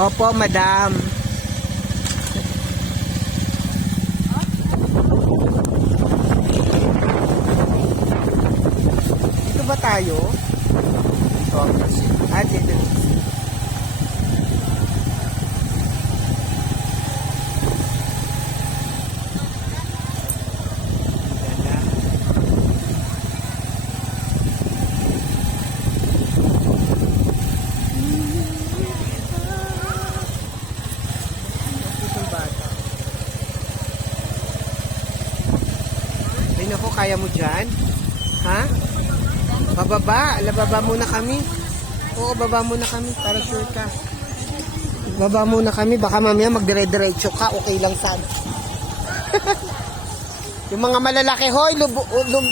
Opo, madam. Dito ba tayo? Dito. Dito. Ako, kaya mo dyan? Ha? Bababa. Baba muna kami. Oo, baba muna kami para sure ka. Baba muna kami. Baka mamaya magdire-diretso ka. Okay lang sana. Yung mga malalaki, hoy,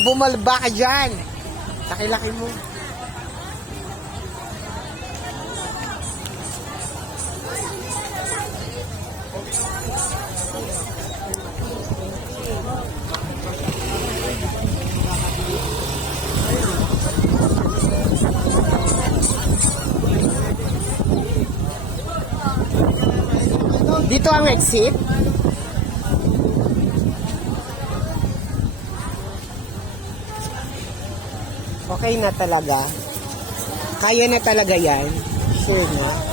bumalba ka dyan. Laki-laki mo. Dito ang exit. Okay na talaga. Kaya na talaga yan. Sure na.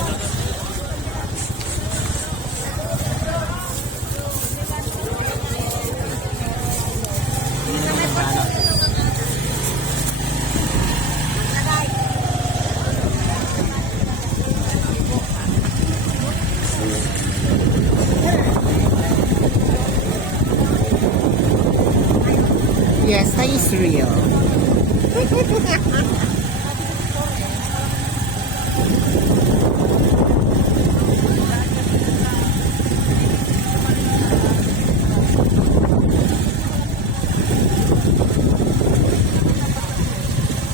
Yes, that is real.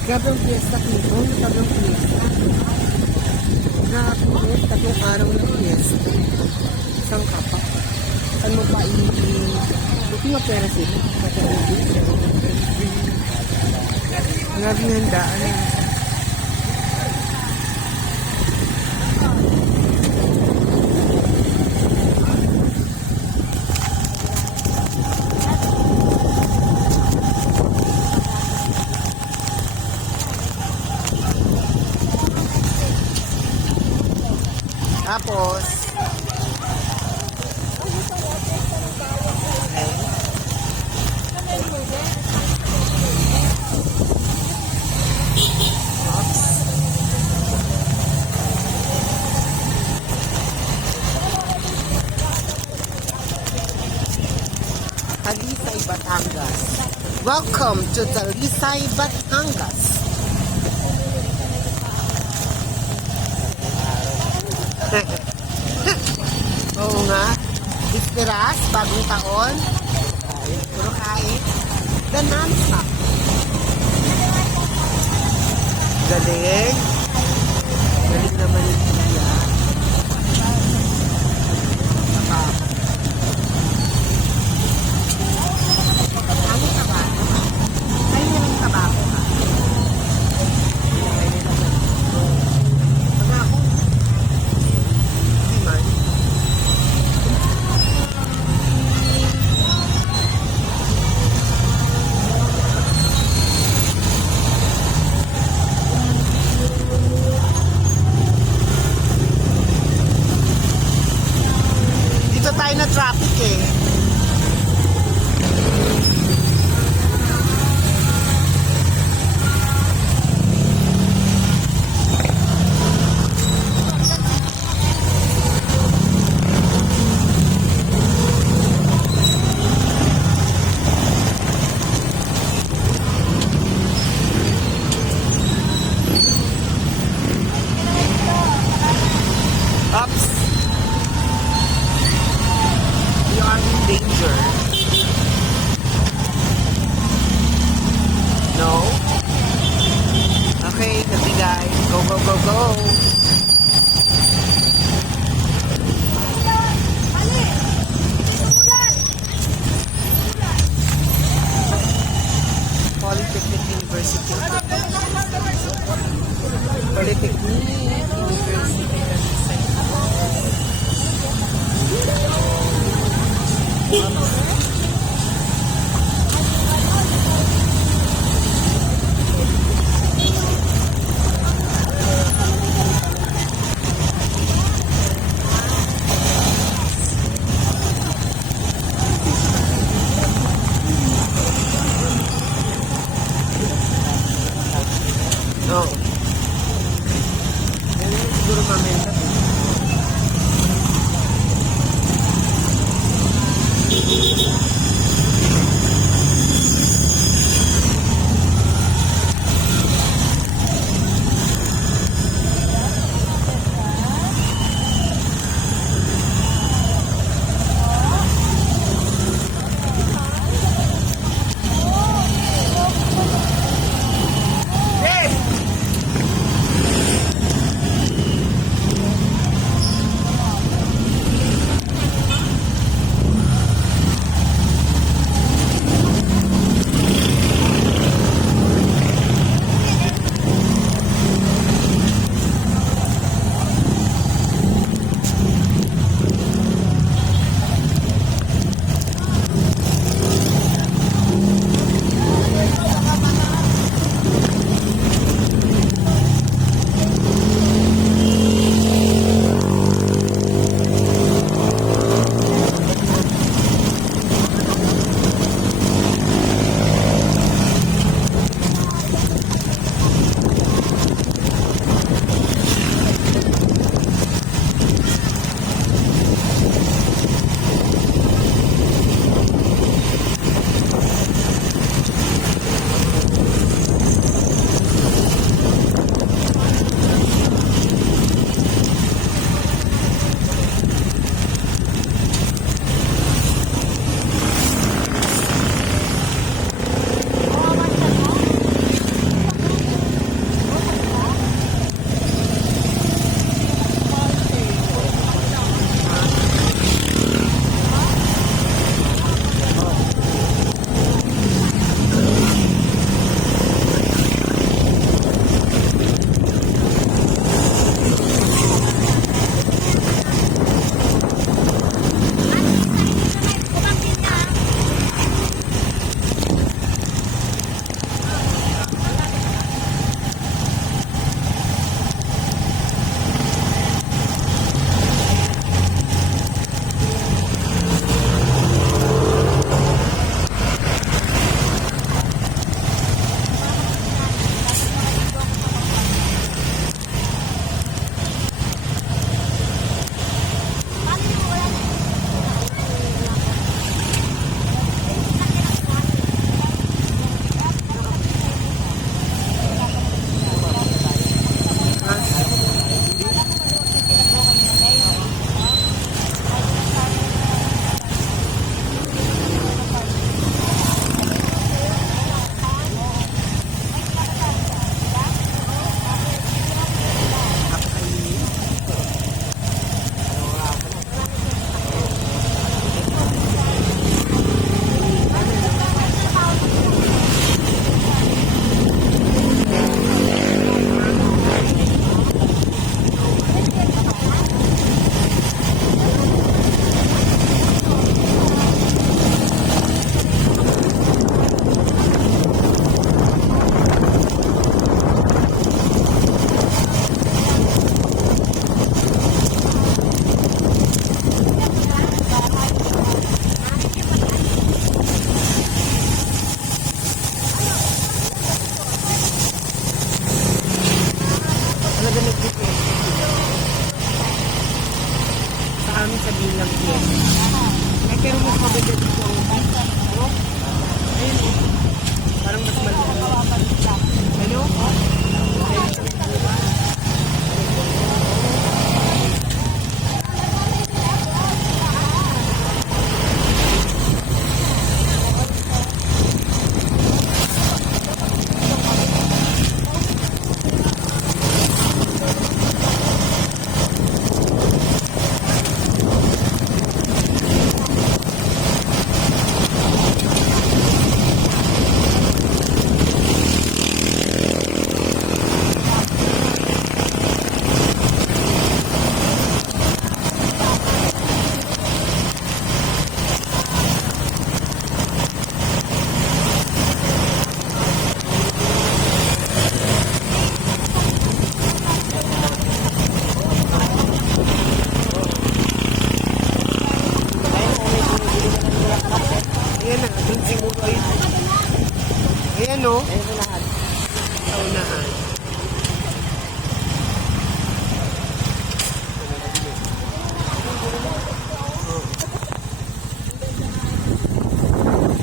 Grabe ang fiesta dito. Grabe ang fiesta. Grabe, tatlong araw na fiesta. Isang kapa. Saan mo pa buti nga pera sila. Grabe nga ang daan. Tapos, Talisay, Batangas. Welcome to Talisay, Batangas. Oo nga. Ispiras, bagong taon. Puro kain. The non-stop. Galing. Galing naman yung tiya. Ano tabako? Ay, yung tabako ka. Tabako. Hindi man. Dito tayo na traffic eh. Ups. You are in danger. No? Okay, nabigay. Go, go, go, go. Polytechnic University. Polytechnic University.